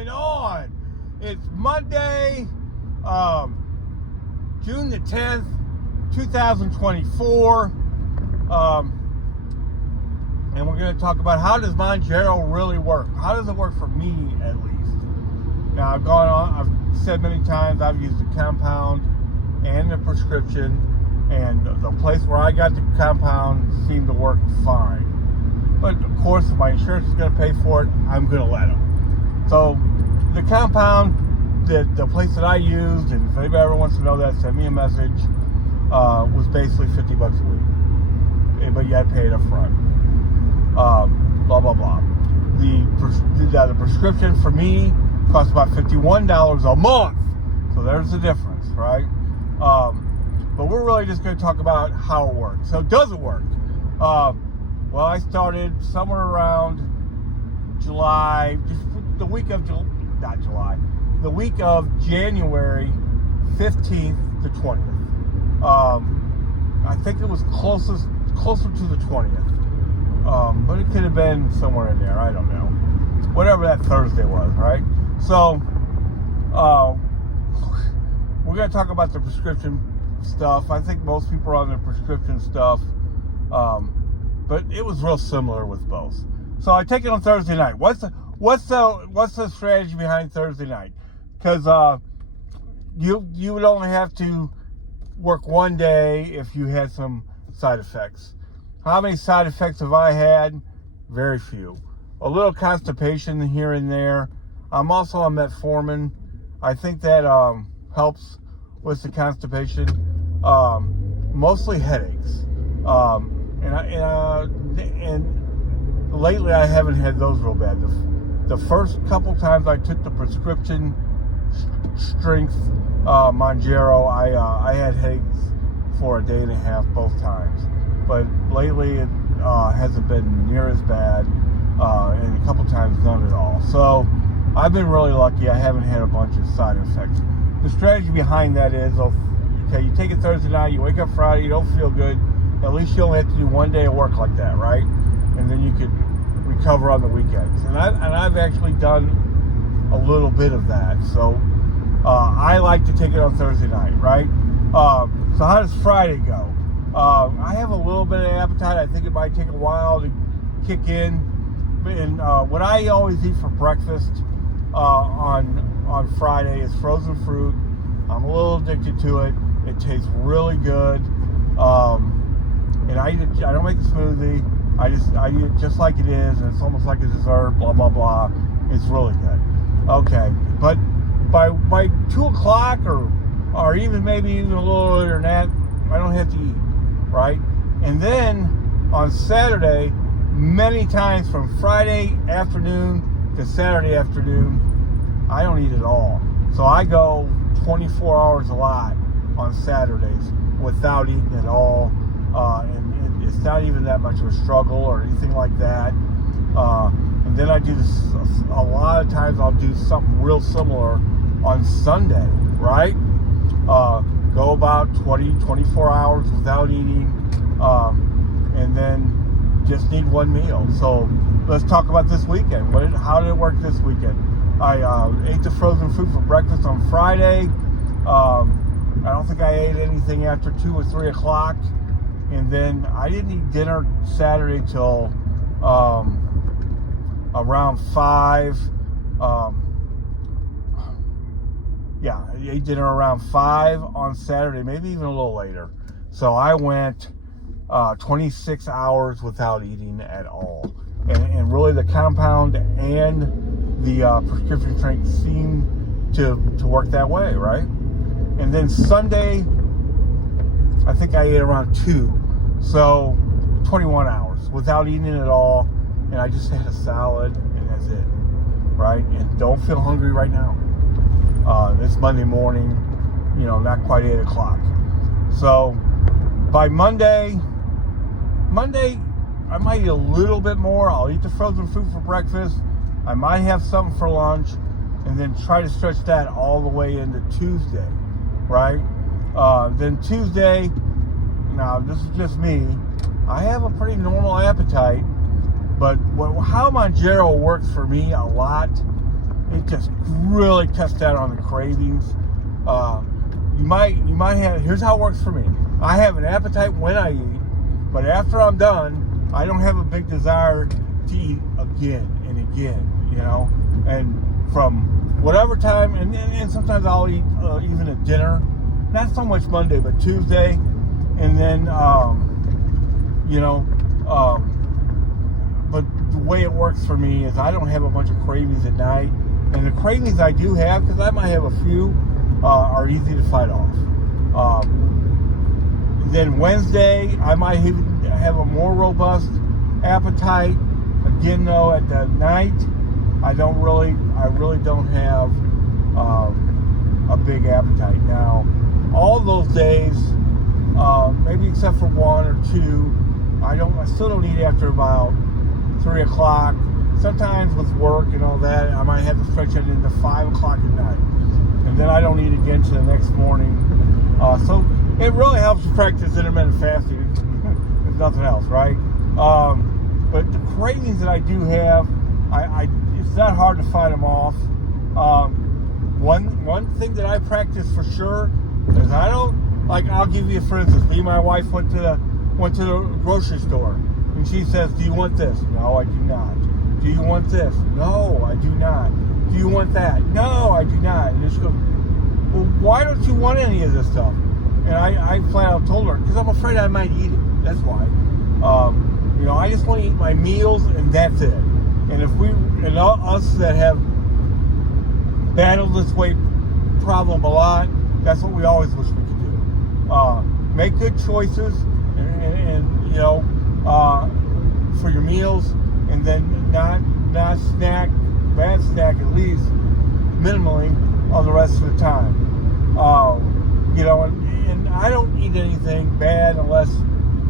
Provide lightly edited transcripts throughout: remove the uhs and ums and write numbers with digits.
going on? It's Monday, June the 10th, 2024, and we're going to talk about how does Mounjaro really work? How does it work for me, at least? Now, I've said many times I've used the compound and the prescription, and the place where I got the compound seemed to work fine. But of course, if my insurance is going to pay for it, I'm going to let them. So the compound, the place that I used, and if anybody ever wants to know that, send me a message, was basically $50 a week. But you had to pay it up front. Blah, blah, blah. The prescription for me costs about $51 a month. So there's the difference, right? But we're really just going to talk about how it works. So does it work? Well, I started somewhere around July, the week of January 15th to 20th. I think it was closer to the 20th. But it could have been somewhere in there. I don't know. Whatever that Thursday was, right? So, we're going to talk about the prescription stuff. I think most people are on the prescription stuff. But it was real similar with both. So I take it on Thursday night. What's the strategy behind Thursday night? Because you would only have to work one day if you had some side effects. How many side effects have I had? Very few. A little constipation here and there. I'm also on metformin. I think that helps with the constipation. Mostly headaches. And lately I haven't had those real bad. The first couple times I took the prescription strength Mounjaro, I had headaches for a day and a half both times. But lately it hasn't been near as bad, and a couple times none at all. So I've been really lucky. I haven't had a bunch of side effects. The strategy behind that is, okay, you take it Thursday night, you wake up Friday, you don't feel good. At least you only have to do one day of work like that, right? And then you could recover on the weekends. And I've actually done a little bit of that. So I like to take it on Thursday night, right? So how does Friday go? I have a little bit of appetite. I think it might take a while to kick in. And what I always eat for breakfast on Friday is frozen fruit. I'm a little addicted to it. It tastes really good. And I don't make a smoothie. I eat it just like it is, and it's almost like a dessert. Blah blah blah. It's really good. Okay, but by 2 o'clock or even maybe even a little earlier than that, I don't have to eat, right? And then on Saturday, many times from Friday afternoon to Saturday afternoon, I don't eat at all. So I go 24 hours a lot on Saturdays without eating at all. And it's not even that much of a struggle or anything like that. And then I do this, a lot of times I'll do something real similar on Sunday, right? Go about 24 hours without eating, and then just need one meal. So let's talk about this weekend. How did it work this weekend? I ate the frozen fruit for breakfast on Friday. I don't think I ate anything after 2 or 3 o'clock. And then I didn't eat dinner Saturday till around 5. I ate dinner around 5 on Saturday, maybe even a little later. So I went 26 hours without eating at all. And really the compound and the prescription strength seem to work that way, right? And then Sunday, I think I ate around 2. So 21 hours without eating at all. And I just had a salad and that's it, right? And don't feel hungry right now. It's Monday morning, not quite 8 o'clock. So by Monday, I might eat a little bit more. I'll eat the frozen fruit for breakfast. I might have something for lunch, and then try to stretch that all the way into Tuesday, right? Then Tuesday, now this is just me, I have a pretty normal appetite, but how Mounjaro works for me a lot it just really cuts out on the cravings. You might have, here's how it works for me. I have an appetite when I eat, but after I'm done, I don't have a big desire to eat again and again, you know. And from whatever time, and sometimes I'll eat even at dinner, not so much Monday, but Tuesday, and then, but the way it works for me is I don't have a bunch of cravings at night, and the cravings I do have, because I might have a few, are easy to fight off. Then Wednesday, I might even have a more robust appetite. Again, though, at the night, I really don't have a big appetite. Now, all those days, maybe except for one or two, I still don't eat after about 3 o'clock. Sometimes with work and all that, I might have to stretch it into 5 o'clock at night. And then I don't eat again till the next morning. So it really helps to practice intermittent fasting, if nothing else, right? But the cravings that I do have, it's not hard to fight them off. One thing that I practice for sure is I don't, like, I'll give you, for instance, me and my wife went to the grocery store, and she says, "Do you want this?" "No, I do not." "Do you want this?" "No, I do not." "Do you want that?" "No, I do not." And she goes, "Well, why don't you want any of this stuff?" And I flat out told her, because I'm afraid I might eat it. That's why. I just want to eat my meals, and that's it. And us that have battled this weight problem a lot, that's what we always wish we could do. Make good choices, and for your meals, and then not bad snack at least minimally all the rest of the time. And I don't eat anything bad unless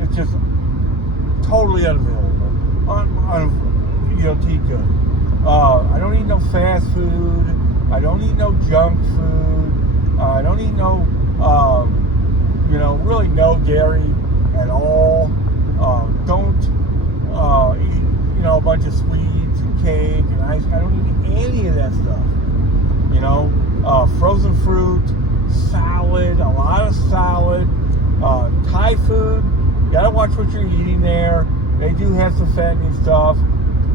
it's just totally unavailable to eat good. I don't eat no fast food. I don't eat no junk food. I don't eat no, really no dairy at all. Don't eat, a bunch of sweets and cake and ice. I don't eat any of that stuff. Frozen fruit, salad, a lot of salad, Thai food. You gotta watch what you're eating there. They do have some fattening stuff.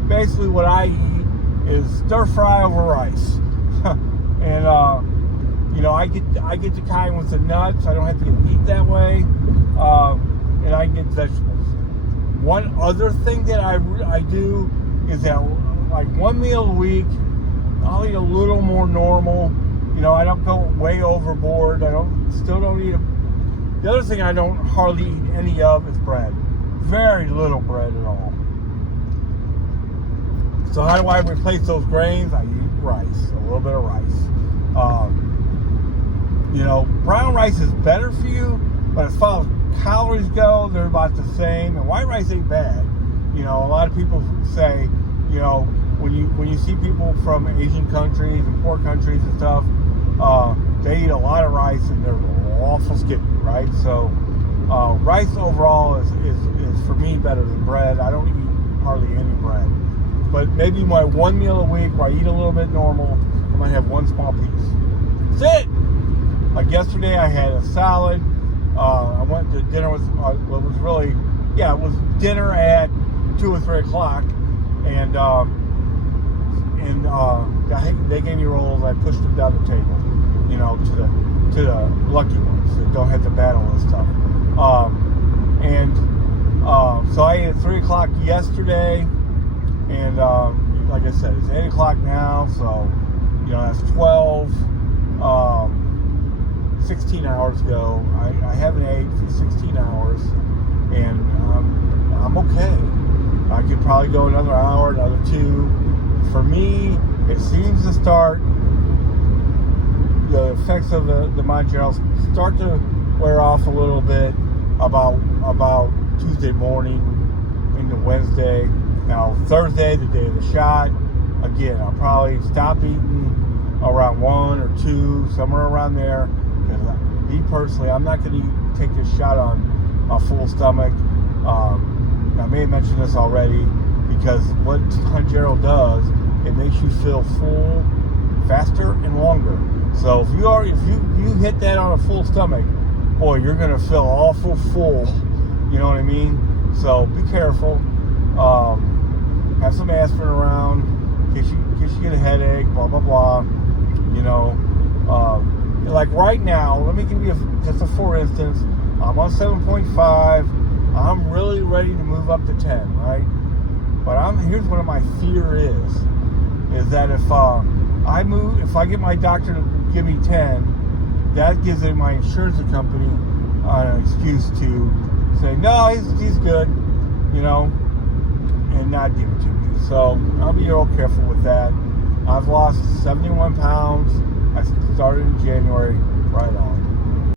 Basically, what I eat is stir fry over rice, and I get the kind with the nuts. I don't have to get meat that way, and I get vegetables. One other thing that I do is that, like, one meal a week, I'll eat a little more normal. I don't go way overboard. Still don't eat. The other thing I don't hardly eat any of is bread. Very little bread at all. So how do I replace those grains? I eat rice, a little bit of rice. Brown rice is better for you, but as far as calories go, they're about the same. And white rice ain't bad. A lot of people say, when you see people from Asian countries and poor countries and stuff, they eat a lot of rice and they're awful skinny, right? So rice overall is for me better than bread. I don't eat hardly any bread. But maybe my one meal a week where I eat a little bit normal, I might have one small piece. That's it! Like yesterday I had a salad. I went to dinner with, it was dinner at 2 or 3 o'clock. And they gave me rolls. I pushed them down the table, to the lucky ones that don't have to battle and stuff. So I ate at 3 o'clock yesterday, and like I said, it's 8 o'clock now, so that's 12, 16 hours ago. I haven't ate for 16 hours, and I'm okay. I could probably go another hour, another 2. For me, it seems to start, the effects of the Mounjaro start to wear off a little bit about Tuesday morning into Wednesday. Now Thursday, the day of the shot, again, I'll probably stop eating around 1 or 2, somewhere around there. Because me personally, I'm not going to take this shot on a full stomach. I may have mentioned this already, because what Mounjaro does, it makes you feel full faster and longer. So if you hit that on a full stomach, boy, you're gonna feel awful full. You know what I mean? So be careful. Have some aspirin around in case you get a headache. Blah blah blah. You know, like right now, let me give you just a for instance. I'm on 7.5. I'm really ready to move up to 10, right? But here's what my fear is that if I get my doctor to give me 10, that gives my insurance company an excuse to say, no, he's good, you know, and not give it to me. So I'll be real careful with that. I've lost 71 pounds. I started in January, right on.